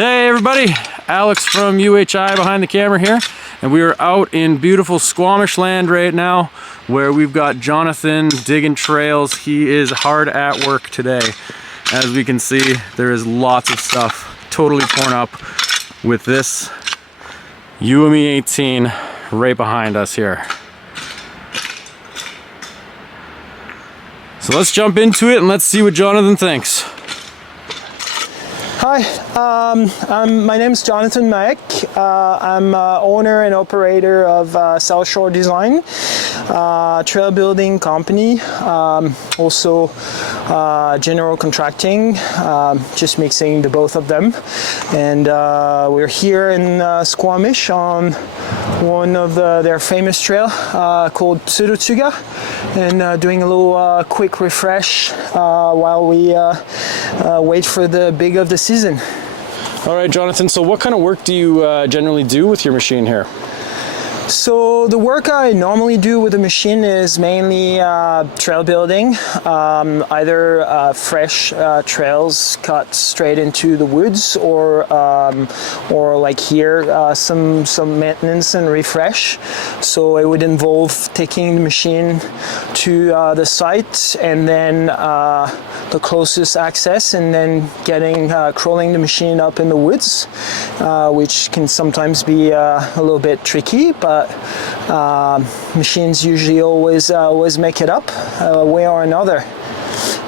Hey everybody, Alex from UHI behind the camera here, and we are out in beautiful Squamish land right now where we've got Jonathan digging trails. He is hard at work today. As we can see, there is lots of stuff totally torn up with this UME18 right behind us here. So let's jump into it and let's see what Jonathan thinks. Hi, my name is Jonathan Mahec. I'm owner and operator of South Shore Design, trail building company, also general contracting, just mixing the both of them. And we're here in Squamish on one of their famous trail called Pseudo-Tuga, and doing a little quick refresh while we wait for the big of the season. All right, Jonathan, so what kind of work do you generally do with your machine here? So the work I normally do with the machine is mainly trail building, either fresh trails cut straight into the woods, or like here, some maintenance and refresh. So it would involve taking the machine to the site and then the closest access, and then crawling the machine up in the woods, which can sometimes be a little bit tricky, but machines usually always make it up way or another.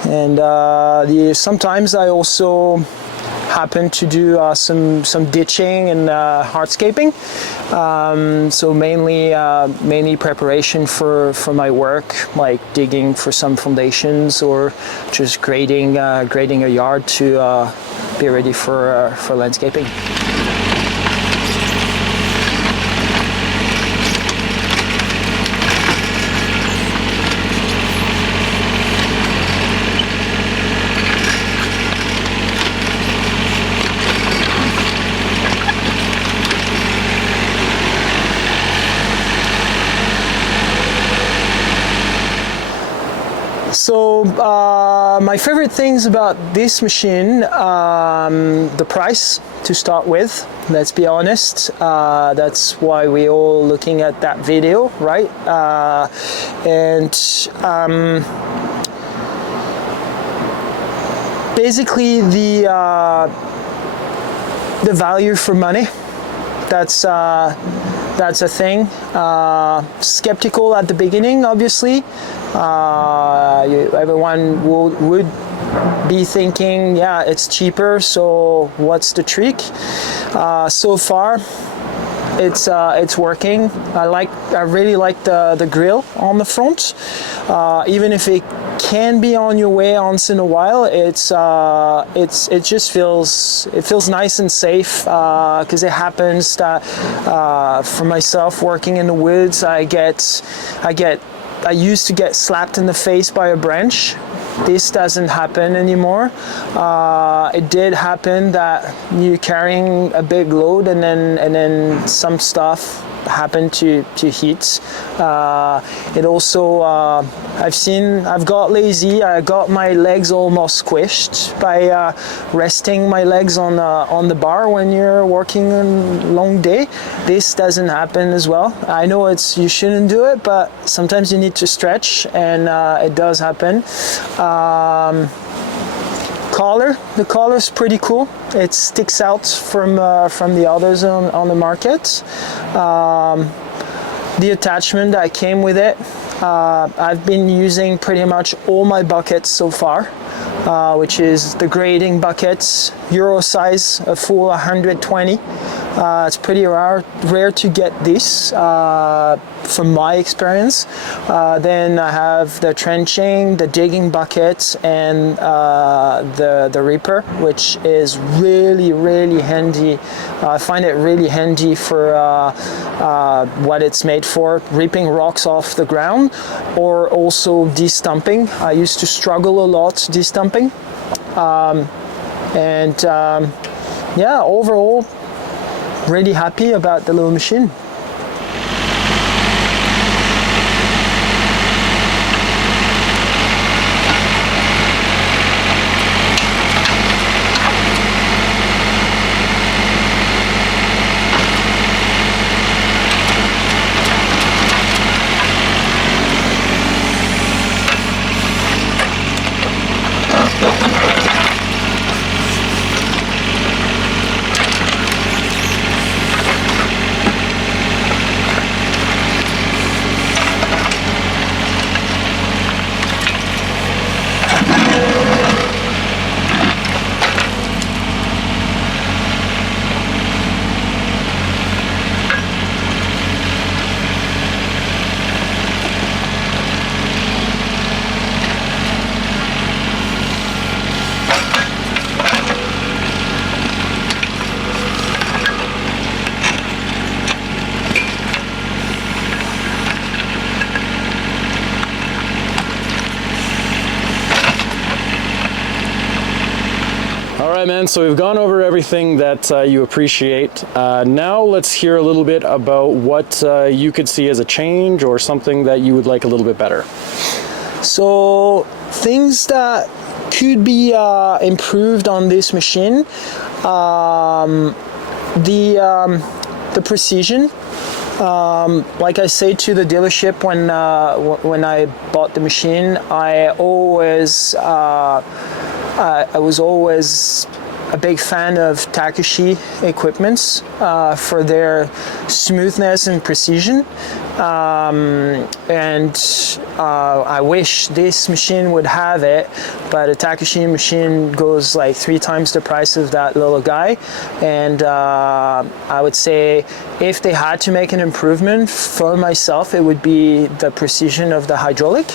And sometimes I also happen to do some ditching and hardscaping. So mainly preparation for my work, like digging for some foundations or just grading a yard to be ready for landscaping. So my favorite things about this machine, the price to start with, let's be honest. That's why we're all looking at that video, right? Basically the value for money. That's a thing. Skeptical at the beginning, obviously. Everyone would be thinking, yeah, it's cheaper, so what's the trick? So far, it's working. I really like the grill on the front. Even if it can be on your way once in a while, it just feels nice and safe, because it happens that for myself working in the woods, I used to get slapped in the face by a branch. This doesn't happen anymore. It did happen that you're carrying a big load and then some stuff happened to hit. It also, I've got lazy. I got my legs almost squished by resting my legs on the bar when you're working on a long day. This doesn't happen as well. I know you shouldn't do it, but sometimes you need to stretch, and it does happen. The collar's pretty cool. It sticks out from the others on the market. The attachment that came with it, I've been using pretty much all my buckets so far, which is the grading buckets, Euro size, a full 120. It's pretty rare to get this from my experience. Then I have the trenching, the digging buckets, and the reaper, which is really handy. I find it really handy for what it's made for, reaping rocks off the ground, or also de-stumping. I used to struggle a lot de-stumping. Yeah, overall, really happy about the little machine. right, man, so we've gone over everything that you appreciate. Now let's hear a little bit about what you could see as a change or something that you would like a little bit better. So things that could be improved on this machine, the precision. Like I say to the dealership when I bought the machine, I was always a big fan of Takashi equipments for their smoothness and precision. I wish this machine would have it, but a Takashi machine goes like 3 times the price of that little guy. And I would say if they had to make an improvement for myself, it would be the precision of the hydraulic,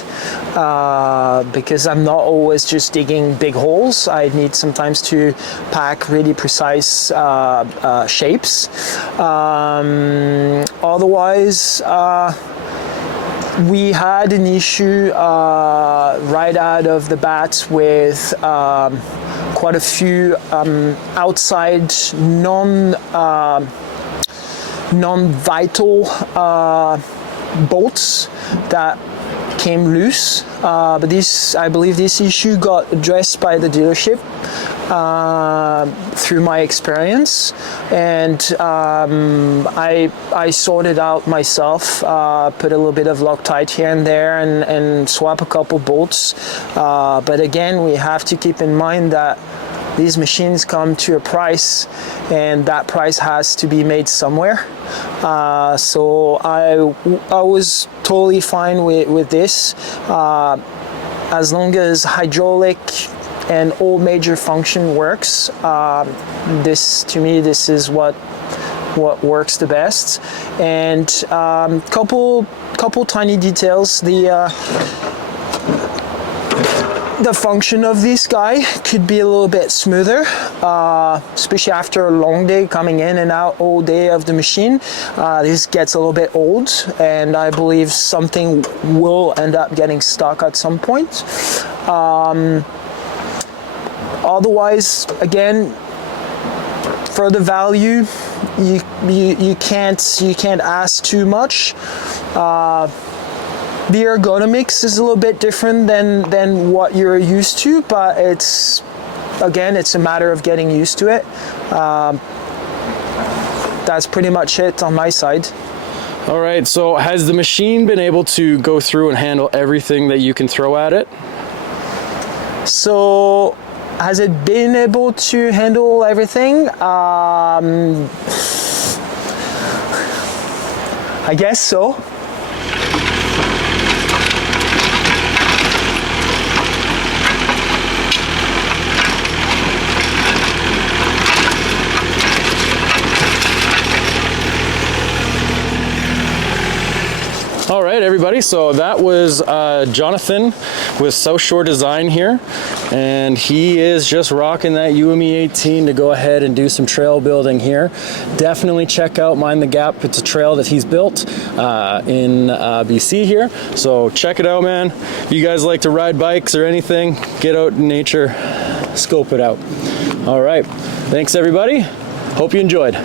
because I'm not always just digging big holes. I need sometimes to pack really precise shapes. Otherwise, we had an issue right out of the bat with quite a few outside non-vital bolts that came loose, but I believe this issue got addressed by the dealership through my experience, and I sorted out myself, put a little bit of Loctite here and there, and swap a couple bolts, but again, we have to keep in mind that these machines come to a price, and that price has to be made somewhere. So I was totally fine with this, as long as hydraulic and all major function works. To me, this is what works the best. And couple tiny details. The function of this guy could be a little bit smoother, especially after a long day coming in and out all day of the machine. This gets a little bit old, and I believe something will end up getting stuck at some point. Otherwise, again, for the value, you can't ask too much. The ergonomics is a little bit different than what you're used to, but it's a matter of getting used to it. That's pretty much it on my side. All right, so has the machine been able to go through and handle everything that you can throw at it? So, has it been able to handle everything? I guess so. All right, everybody, so that was Jonathan with South Shore Design here, and he is just rocking that UME18 to go ahead and do some trail building here. Definitely check out Mind the Gap. It's a trail that he's built in BC here, so check it out, man. If you guys like to ride bikes or anything, get out in nature, scope it out. All right, thanks everybody. Hope you enjoyed.